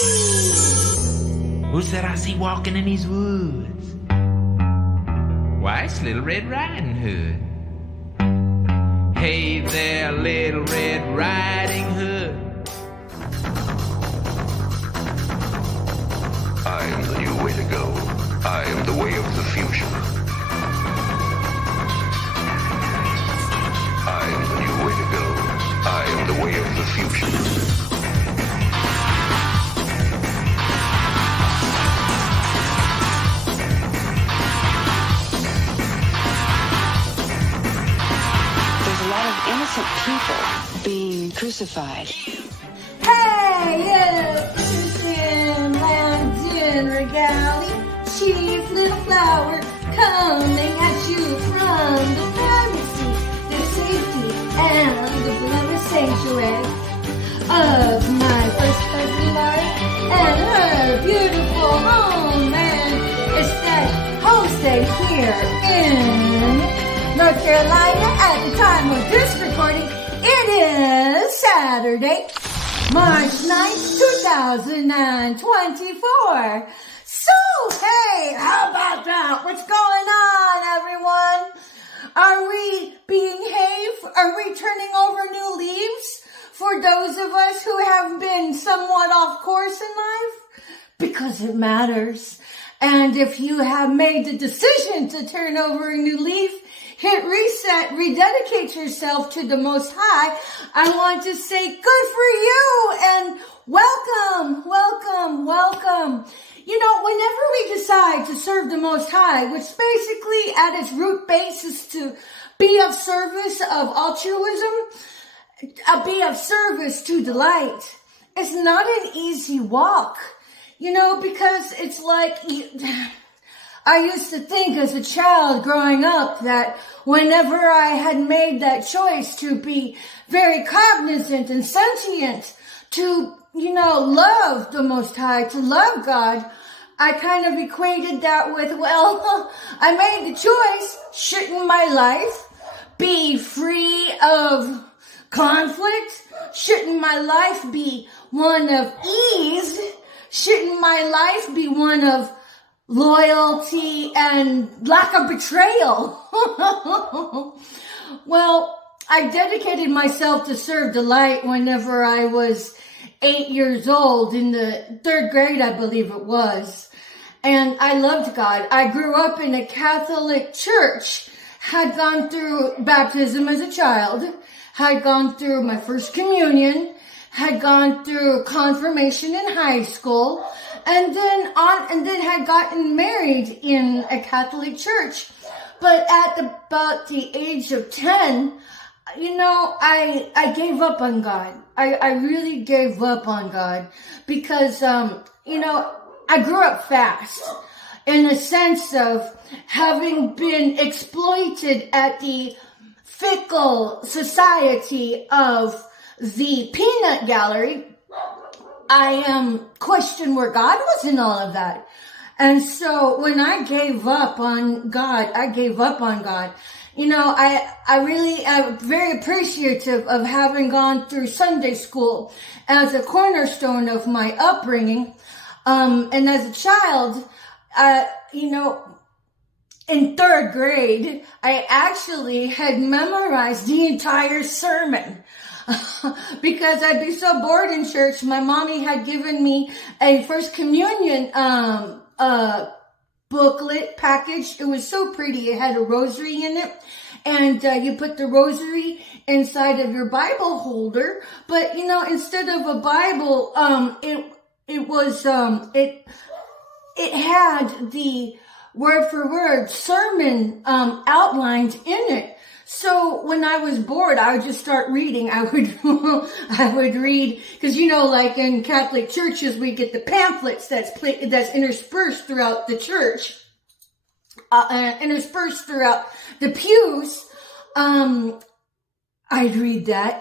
Who's that I see walking in these woods? Why, it's Little Red Riding Hood. Hey there, Little Red Riding Hood. I am the new way to go. I am the way of the future. I am the new way to go. I am the way of the future. Innocent people being crucified. Hey, Christian Landon Regali, chief little flower, coming at you from the privacy, the safety, and the beloved sanctuary of my first cousin Laurie and her beautiful home and estate homestay here in North Carolina. At the time of this recording, it is Saturday, March 9th, 2024. So, hey, how about that? What's going on, everyone? Are we Are we turning over new leaves for those of us who have been somewhat off course in life? Because it matters. And if you have made the decision to turn over a new leaf, hit reset, rededicate yourself to the Most High, I want to say good for you and welcome, welcome, welcome. You know, whenever we decide to serve the Most High, which basically at its root base is to be of service of altruism, be of service to the light, it's not an easy walk, you know, because it's like... I used to think as a child growing up that whenever I had made that choice to be very cognizant and sentient, to, you know, love the Most High, to love God, I kind of equated that with, well, I made the choice. Shouldn't my life be free of conflict? Shouldn't my life be one of ease? Shouldn't my life be one of loyalty and lack of betrayal? Well, I dedicated myself to serve the light whenever I was 8 years old, in the 3rd grade, I believe it was. And I loved God. I grew up in a Catholic church, had gone through baptism as a child, had gone through my first communion, had gone through confirmation in high school, and then had gotten married in a Catholic church. But at about the age of 10, you know, I gave up on God. I really gave up on God because, you know, I grew up fast in the sense of having been exploited at the fickle society of the peanut gallery. I questioned where God was in all of that. And so when I gave up on God, I gave up on God. You know, I really am very appreciative of having gone through Sunday school as a cornerstone of my upbringing. And as a child, you know, in 3rd grade, I actually had memorized the entire sermon. Because I'd be so bored in church. My mommy had given me a first communion booklet package. It was so pretty. It had a rosary in it, and you put the rosary inside of your Bible holder. But you know, instead of a Bible, it had the word for word sermon outlined in it. So when I was bored, I would just start reading. I would read, because you know, like in Catholic churches, we get the pamphlets that's interspersed throughout the church, interspersed throughout the pews. I'd read that.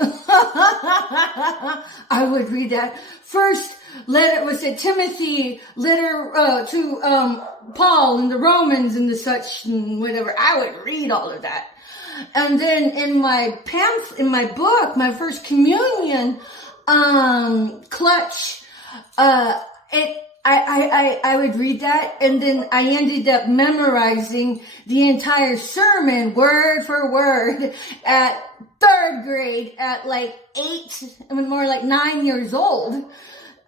I would read that. First letter was a Timothy letter to Paul and the Romans and the such and whatever. I would read all of that. And then in my book, my first communion clutch I would read that, and then I ended up memorizing the entire sermon word for word at third grade at like 9 years old.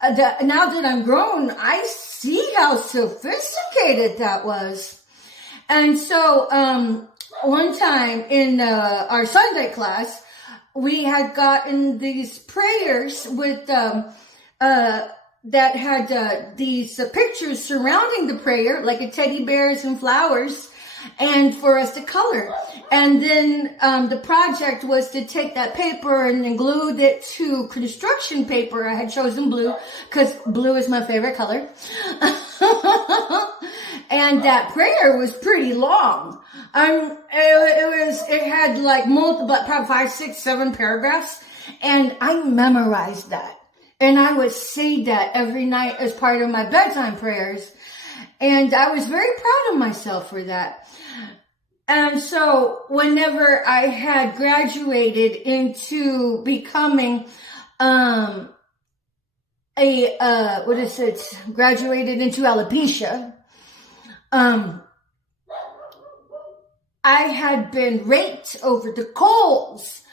Now that I'm grown, I see how sophisticated that was. And so, one time in our Sunday class, we had gotten these prayers with that had these pictures surrounding the prayer, like a teddy bears and flowers, and for us to color. And then the project was to take that paper and then glue it to construction paper. I had chosen blue because blue is my favorite color. And that prayer was pretty long. It had like multiple, probably 5, 6, 7 paragraphs, and I memorized that. And I would say that every night as part of my bedtime prayers. And I was very proud of myself for that. And so whenever I had graduated into becoming, graduated into alopecia, I had been raked over the coals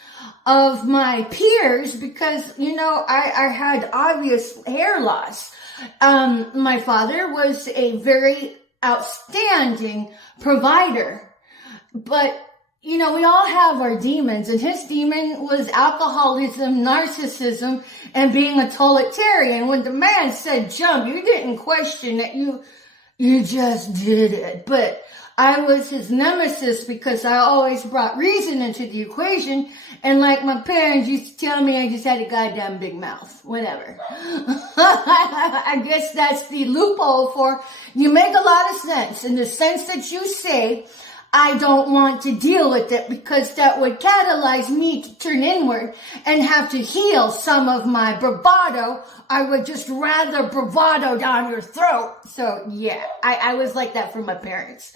of my peers because, I had obvious hair loss. My father was a very outstanding provider, but, we all have our demons, and his demon was alcoholism, narcissism, and being a totalitarian. When the man said jump, you didn't question it, you just did it. But I was his nemesis because I always brought reason into the equation. And like my parents used to tell me, I just had a goddamn big mouth. Whatever. I guess that's the loophole for you make a lot of sense in the sense that you say, I don't want to deal with it because that would catalyze me to turn inward and have to heal some of my bravado. I would just rather bravado down your throat. So yeah, I was like that for my parents.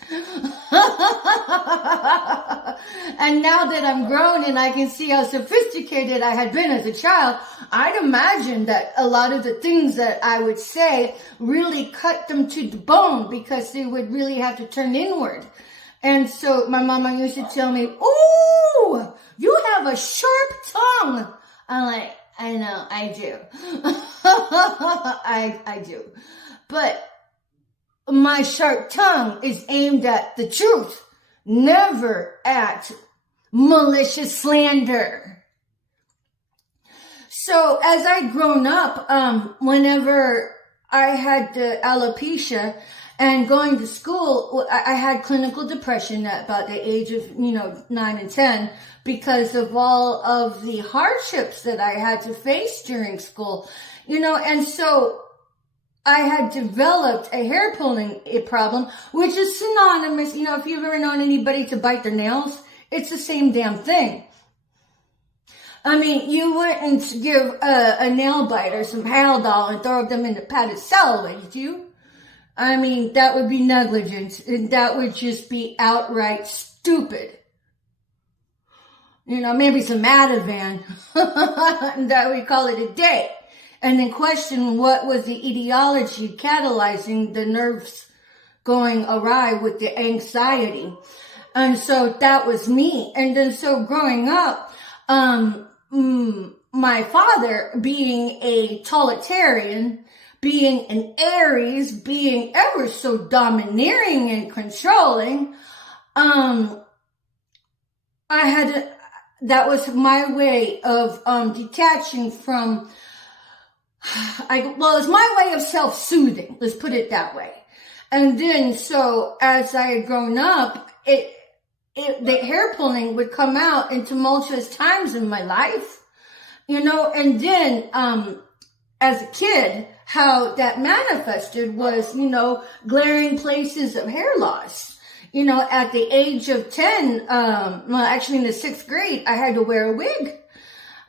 And now that I'm grown and I can see how sophisticated I had been as a child, I'd imagine that a lot of the things that I would say really cut them to the bone because they would really have to turn inward. And so my mama used to tell me, "Ooh, you have a sharp tongue." I'm like, I know, I do. I do. But my sharp tongue is aimed at the truth, never at malicious slander. So as I grown up, whenever I had the alopecia, and going to school, I had clinical depression at about the age of, 9 and 10 because of all of the hardships that I had to face during school, and so I had developed a hair pulling problem, which is synonymous. If you've ever known anybody to bite their nails, it's the same damn thing. I mean, you wouldn't give a nail biter some Haldol and throw them in the padded cell, would you? I mean, that would be negligence, and that would just be outright stupid. Maybe some Ativan, that we call it a day, and then question what was the etiology catalyzing the nerves going awry with the anxiety. And so that was me. And then so growing up, my father being a totalitarian, being an Aries, being ever so domineering and controlling, that was my way of detaching from, it's my way of self-soothing, let's put it that way. And then, so as I had grown up, the hair pulling would come out in tumultuous times in my life, and then, as a kid, how that manifested was, glaring places of hair loss. At the age of 10, actually in the 6th grade, I had to wear a wig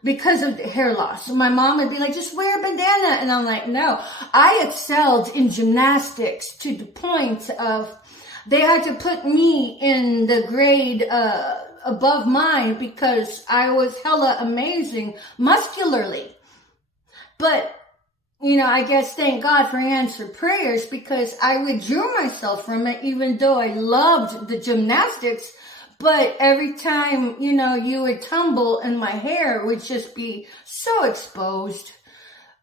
because of the hair loss. My mom would be like, just wear a bandana. And I'm like, no. I excelled in gymnastics to the point of they had to put me in the grade above mine because I was hella amazing muscularly. But I guess thank God for answered prayers, because I withdrew myself from it, even though I loved the gymnastics. But every time, you would tumble and my hair would just be so exposed.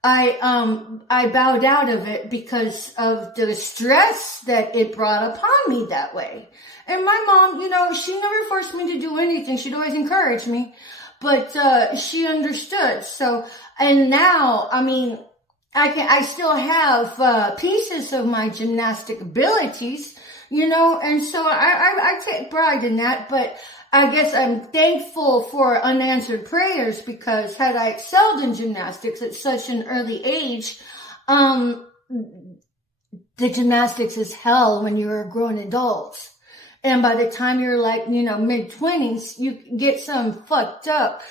I bowed out of it because of the stress that it brought upon me that way. And my mom, she never forced me to do anything. She'd always encourage me, but, she understood. So, and now, I still have, pieces of my gymnastic abilities, and so I take pride in that, but I guess I'm thankful for unanswered prayers, because had I excelled in gymnastics at such an early age, the gymnastics is hell when you're a grown adult. And by the time you're like, mid-20s, you get some fucked up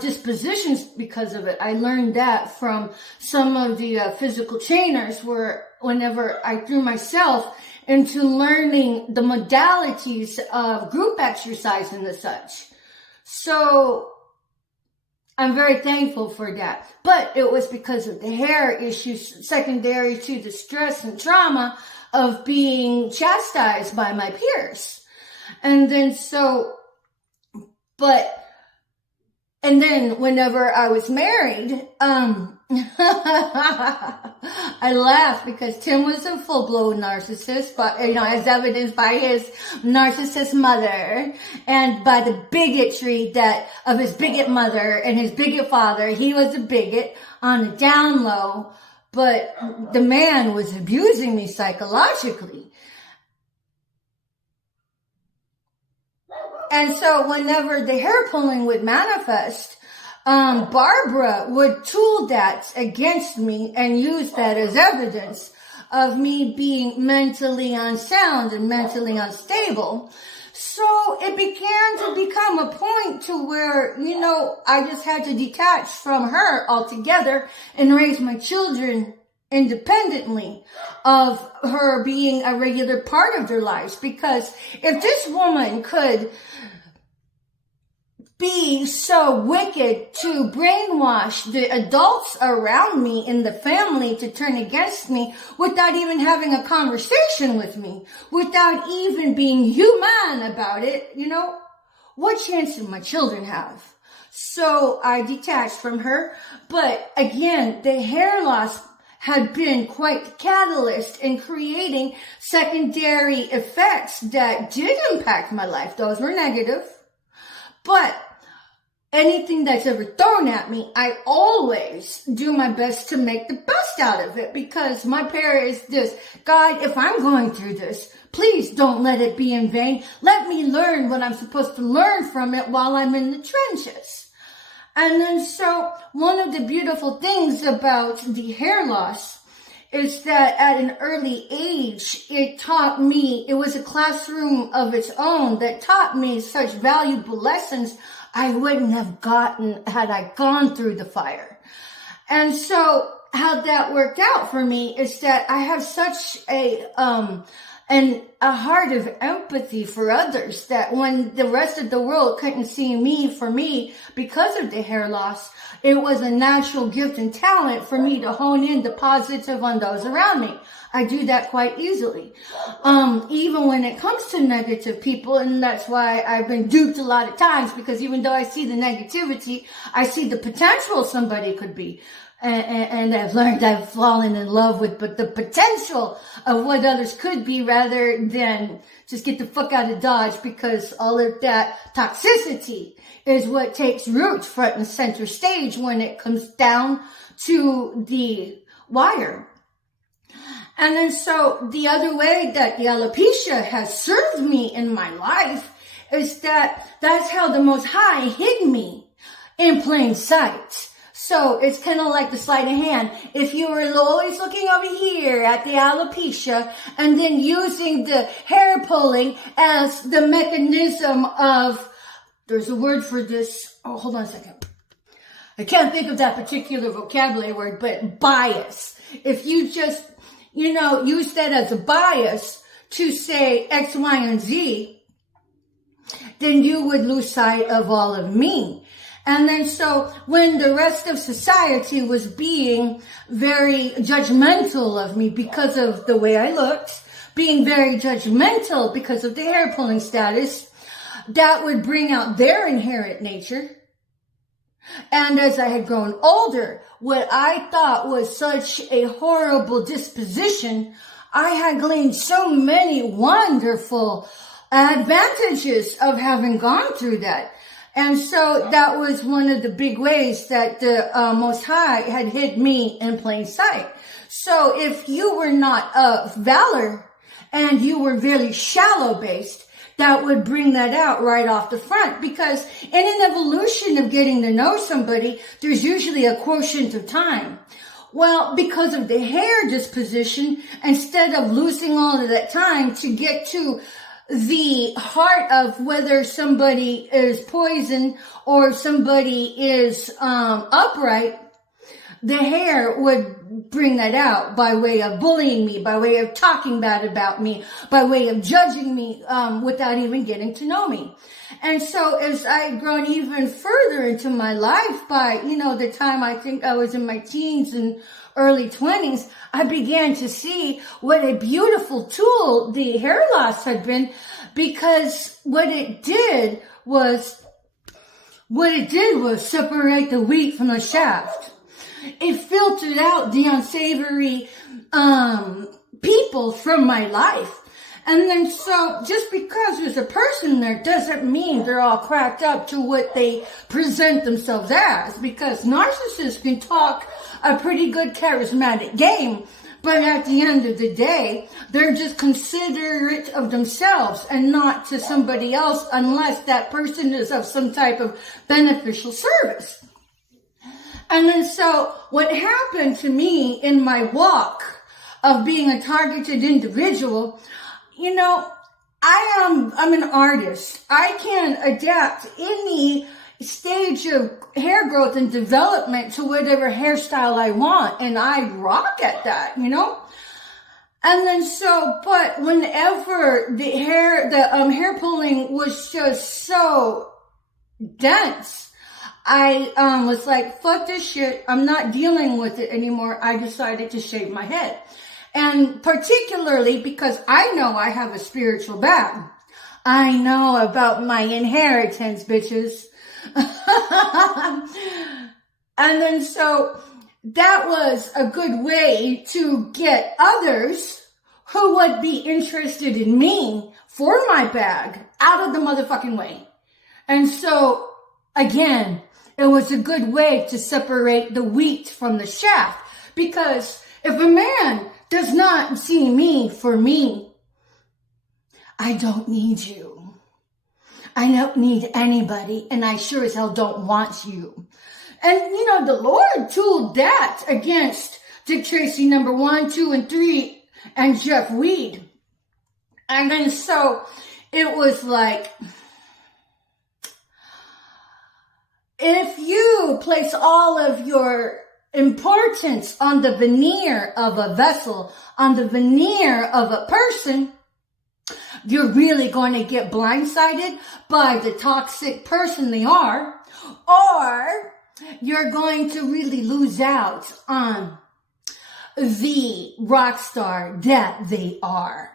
dispositions because of it. I learned that from some of the physical trainers, where whenever I threw myself into learning the modalities of group exercise and the such. So I'm very thankful for that. But it was because of the hair issues, secondary to the stress and trauma of being chastised by my peers. And then whenever I was married, I laugh because Tim was a full-blown narcissist, but, as evidenced by his narcissist mother and by the bigotry of his bigot mother and his bigot father. He was a bigot on the down low, but the man was abusing me psychologically. And so whenever the hair pulling would manifest, Barbara would tool that against me and use that as evidence of me being mentally unsound and mentally unstable. So it began to become a point to where, I just had to detach from her altogether and raise my children independently of her being a regular part of their lives. Because if this woman could be so wicked to brainwash the adults around me in the family to turn against me without even having a conversation with me, without even being human about it, what chance do my children have? So I detached from her. But again, the hair loss had been quite the catalyst in creating secondary effects that did impact my life. Those were negative. But anything that's ever thrown at me, I always do my best to make the best out of it, because my prayer is this: God, if I'm going through this, please don't let it be in vain. Let me learn what I'm supposed to learn from it while I'm in the trenches. And then so one of the beautiful things about the hair loss is that at an early age, it taught me, it was a classroom of its own that taught me such valuable lessons I wouldn't have gotten had I gone through the fire. And so how that worked out for me is that I have such a heart of empathy for others, that when the rest of the world couldn't see me for me because of the hair loss, it was a natural gift and talent for me to hone in the positive on those around me. I do that quite easily. Even when it comes to negative people, and that's why I've been duped a lot of times, because even though I see the negativity, I see the potential somebody could be. And I've learned, I've fallen in love with the potential of what others could be, rather than just get the fuck out of Dodge, because all of that toxicity is what takes root front and center stage when it comes down to the wire. And then so the other way that the alopecia has served me in my life is that that's how the Most High hid me in plain sight. So it's kind of like the sleight of hand. If you were always looking over here at the alopecia and then using the hair pulling as the mechanism of, there's a word for this. Oh, hold on a second. I can't think of that particular vocabulary word, but bias. If you just, use that as a bias to say X, Y, and Z, then you would lose sight of all of me. And then so when the rest of society was being very judgmental of me because of the way I looked, being very judgmental because of the hair pulling status, that would bring out their inherent nature. And as I had grown older, what I thought was such a horrible disposition, I had gleaned so many wonderful advantages of having gone through that. And so that was one of the big ways that the Most High had hid me in plain sight. So if you were not of valor and you were very shallow based, that would bring that out right off the front. Because in an evolution of getting to know somebody, there's usually a quotient of time. Well, because of the hair disposition, instead of losing all of that time to get to the heart of whether somebody is poison or somebody is upright, the hair would bring that out by way of bullying me, by way of talking bad about me, by way of judging me without even getting to know me. And so as I had grown even further into my life, by, the time I think I was in my teens and early 20s, I began to see what a beautiful tool the hair loss had been, because what it did was separate the wheat from the shaft. It filtered out the unsavory people from my life. And then so just because there's a person there doesn't mean they're all cracked up to what they present themselves as, because narcissists can talk a pretty good charismatic game, but at the end of the day, they're just considerate of themselves and not to somebody else unless that person is of some type of beneficial service. And then so what happened to me in my walk of being a targeted individual, I'm an artist. I can adapt any stage of hair growth and development to whatever hairstyle I want, and I rock at that, And then so, but whenever the hair pulling was just so dense, I was like, fuck this shit. I'm not dealing with it anymore. I decided to shave my head. And particularly because I know I have a spiritual bag. I know about my inheritance, bitches. And then so that was a good way to get others who would be interested in me for my bag out of the motherfucking way. And so again, it was a good way to separate the wheat from the chaff, because if a man does not see me for me, I don't need you. I don't need anybody, and I sure as hell don't want you. And, the Lord tooled that against Dick Tracy number 1, 2, and 3, and Jeff Weed. And then so it was like, if you place all of your importance on the veneer of a vessel, on the veneer of a person, you're really going to get blindsided by the toxic person they are, or you're going to really lose out on the rock star that they are.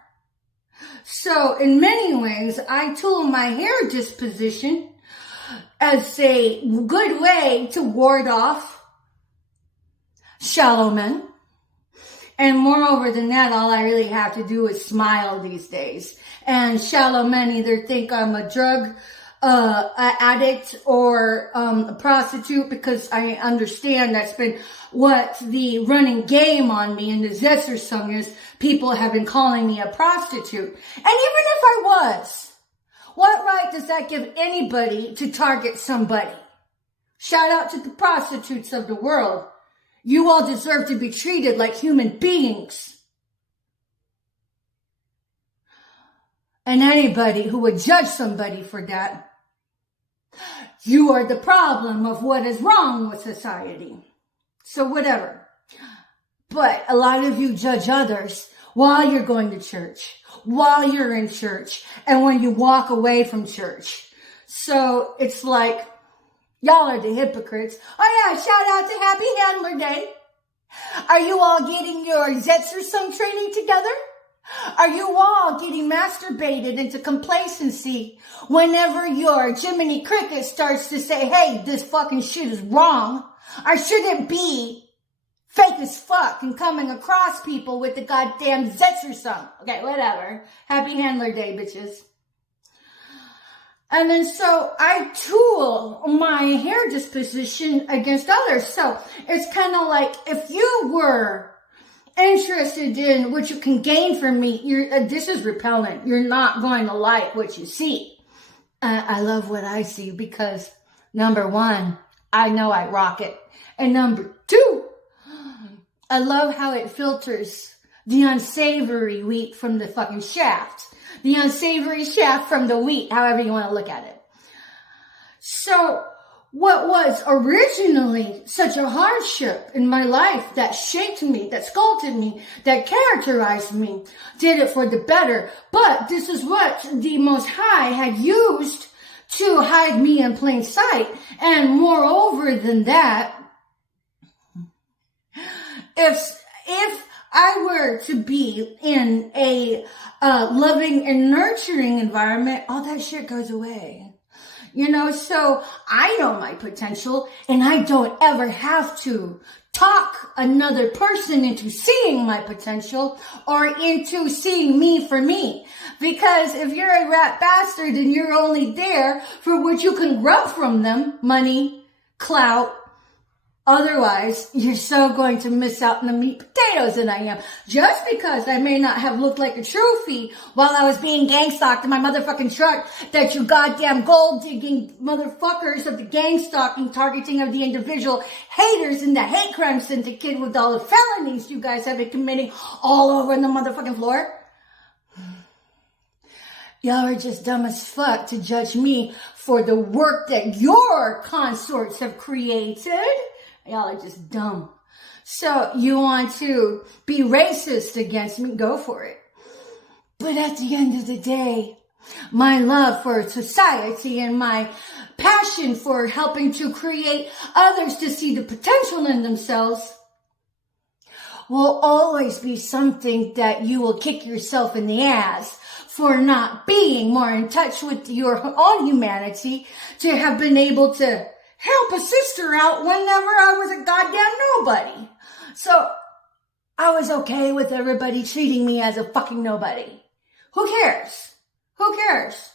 So in many ways, I tool my hair disposition as a good way to ward off shallow men. And moreover than that, all I really have to do is smile these days. And shallow men either think I'm a drug addict or a prostitute, because I understand that's been what the running game on me in the Zesser song is. People have been calling me a prostitute. And even if I was, what right does that give anybody to target somebody? Shout out to the prostitutes of the world. You all deserve to be treated like human beings. And anybody who would judge somebody for that, you are the problem of what is wrong with society. So whatever. But a lot of you judge others while you're going to church, while you're in church, and when you walk away from church. So it's like, Y'all are the hypocrites. Oh yeah, shout out to Happy Handler Day. Are you all getting your Zetzerson training together? Are you all getting masturbated into complacency whenever your Jiminy Cricket starts to say, hey, this fucking shit is wrong? Or should it be fake as fuck and coming across people with the goddamn Zetzerson? Okay, whatever. Happy Handler Day, bitches. And then so I tool my hair disposition against others. So it's kind of like if you were interested in what you can gain from me, this is repellent. You're not going to like what you see. I love what I see because number one, I know I rock it. And number two, I love how it filters the unsavory wheat from the fucking shaft. The unsavory shaft from the wheat, however you want to look at it. So, what was originally such a hardship in my life that shaped me, that sculpted me, that characterized me, did it for the better. But this is what the Most High had used to hide me in plain sight. And moreover than that, if I were to be in a loving and nurturing environment, all that shit goes away. You know, so I know my potential and I don't ever have to talk another person into seeing my potential or into seeing me for me. Because if you're a rat bastard and you're only there for what you can grub from them, money, clout, otherwise, you're so going to miss out on the meat potatoes that I am. Just because I may not have looked like a trophy while I was being gang stalked in my motherfucking truck, that you goddamn gold digging motherfuckers of the gang stalking, targeting of the individual haters in the hate crime syndicate with all the felonies you guys have been committing all over the motherfucking floor. Y'all are just dumb as fuck to judge me for the work that your consorts have created. Y'all are just dumb. So you want to be racist against me? Go for it. But at the end of the day, my love for society and my passion for helping to create others to see the potential in themselves will always be something that you will kick yourself in the ass for not being more in touch with your own humanity, to have been able to help a sister out whenever I was a goddamn nobody. So I was okay with everybody treating me as a fucking nobody. Who cares? Who cares?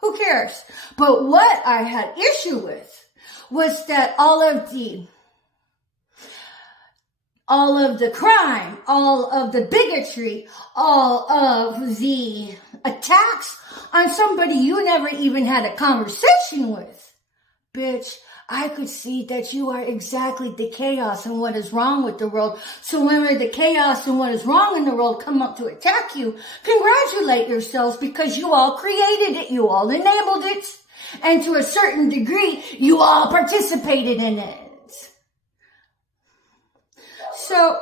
Who cares? But what I had issue with was that all of the crime, all of the bigotry, all of the attacks on somebody you never even had a conversation with. Bitch, I could see that you are exactly the chaos and what is wrong with the world. So whenever the chaos and what is wrong in the world come up to attack you, congratulate yourselves because you all created it. You all enabled it. And to a certain degree, you all participated in it. So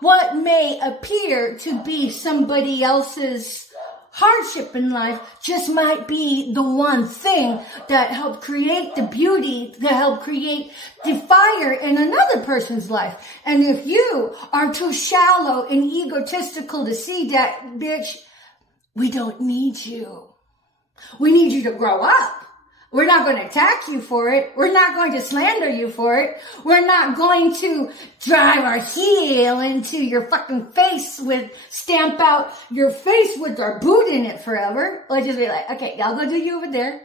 what may appear to be somebody else's hardship in life just might be the one thing that helped create the beauty, that helped create the fire in another person's life. And if you are too shallow and egotistical to see that, bitch, we don't need you. We need you to grow up. We're not going to attack you for it. We're not going to slander you for it. We're not going to drive our heel into your fucking face stamp out your face with our boot in it forever. Let's just be like, okay, y'all go do you over there.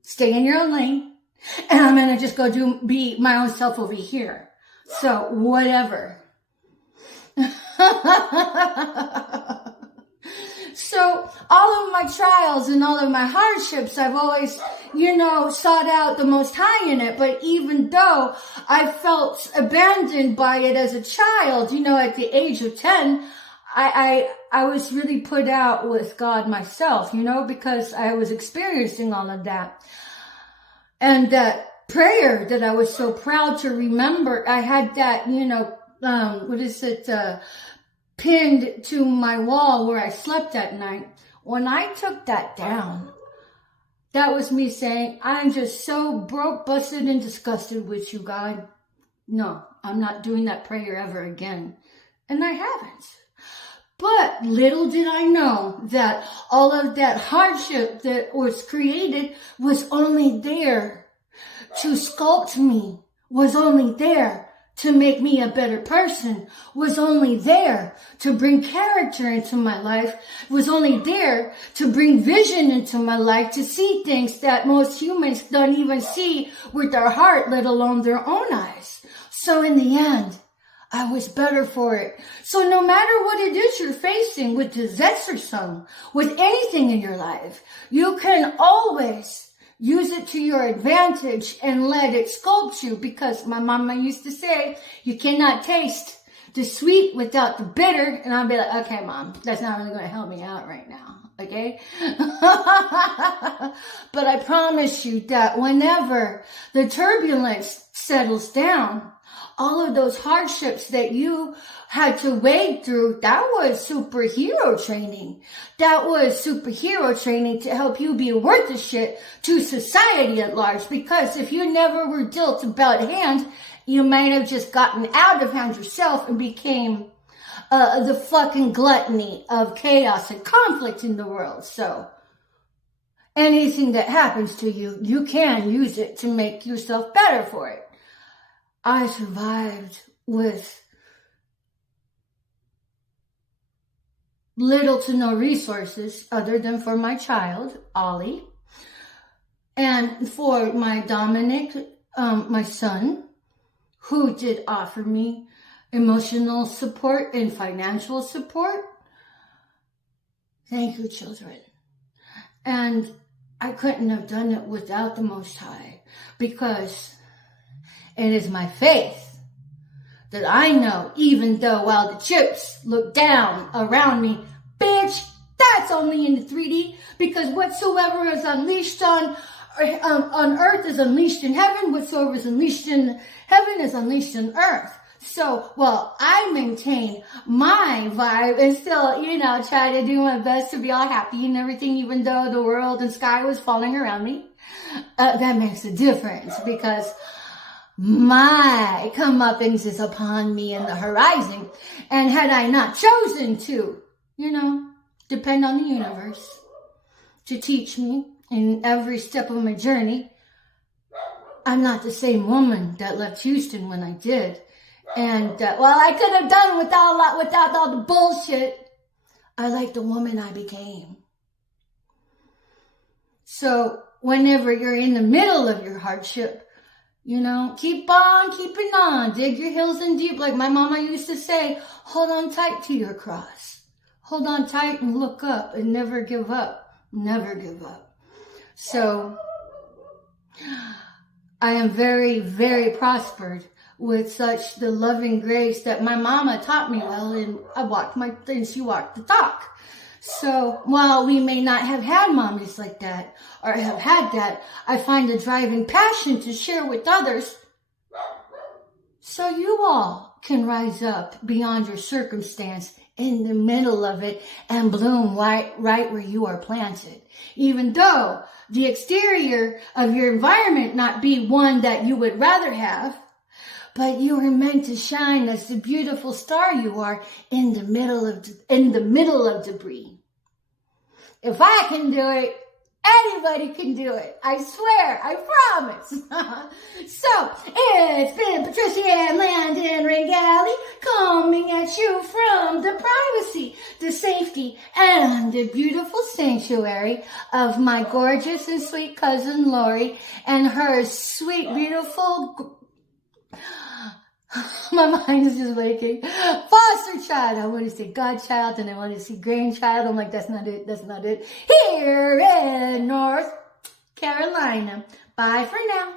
Stay in your own lane. And I'm going to just go be my own self over here. So, whatever. So all of my trials and all of my hardships, I've always, sought out the Most High in it. But even though I felt abandoned by it as a child, at the age of 10, I was really put out with God myself, because I was experiencing all of that. And that prayer that I was so proud to remember, I had that, pinned to my wall where I slept at night. When I took that down, That was me saying, I'm just so broke, busted, and disgusted with you, God. No, I'm not doing that prayer ever again. And I haven't. But little did I know that all of that hardship that was created was only there to sculpt me, was only there to make me a better person, was only there to bring character into my life, was only there to bring vision into my life, to see things that most humans don't even see with their heart, let alone their own eyes. So in the end, I was better for it. So no matter what it is you're facing with the Zetzerson, with anything in your life, you can always use it to your advantage and let it sculpt you, because my mama used to say, you cannot taste the sweet without the bitter. And I'd be like, okay, Mom, that's not really going to help me out right now. Okay. But I promise you that whenever the turbulence settles down, all of those hardships that you had to wade through, that was superhero training. That was superhero training to help you be worth a shit to society at large. Because if you never were dealt a bad hand, you might have just gotten out of hand yourself and became the fucking gluttony of chaos and conflict in the world. So anything that happens to you, you can use it to make yourself better for it. I survived with little to no resources other than for my child, Ollie, and for my Dominic, my son, who did offer me emotional support and financial support. Thank you, children. And I couldn't have done it without the Most High, because it is my faith that I know, even though while the chips look down around me, bitch, that's only in the 3D, because whatsoever is unleashed on earth is unleashed in heaven. Whatsoever is unleashed in heaven is unleashed in earth. So, well, I maintain my vibe and still, try to do my best to be all happy and everything, even though the world and sky was falling around me. That makes a difference, because my comeuppance is upon me in the horizon. And had I not chosen to, depend on the universe to teach me in every step of my journey, I'm not the same woman that left Houston when I did. And, I could have done without all the bullshit. I like the woman I became. So whenever you're in the middle of your hardship, keep on keeping on. Dig your heels in deep. Like my mama used to say, hold on tight to your cross. Hold on tight and look up and never give up. Never give up. So I am very, very prospered with such the loving grace that my mama taught me well, and she walked the talk. So while we may not have had mommies like that, or have had that, I find a driving passion to share with others, so you all can rise up beyond your circumstance in the middle of it and bloom right where you are planted. Even though the exterior of your environment not be one that you would rather have, but you are meant to shine as the beautiful star you are in the middle of debris. If I can do it, anybody can do it. I swear, I promise. So, it's been Patricia and Landon Regali coming at you from the privacy, the safety, and the beautiful sanctuary of my gorgeous and sweet cousin Lori and her sweet, beautiful... My mind is just waking. Foster child. I want to say godchild and I want to say grandchild. I'm like, that's not it. That's not it. Here in North Carolina. Bye for now.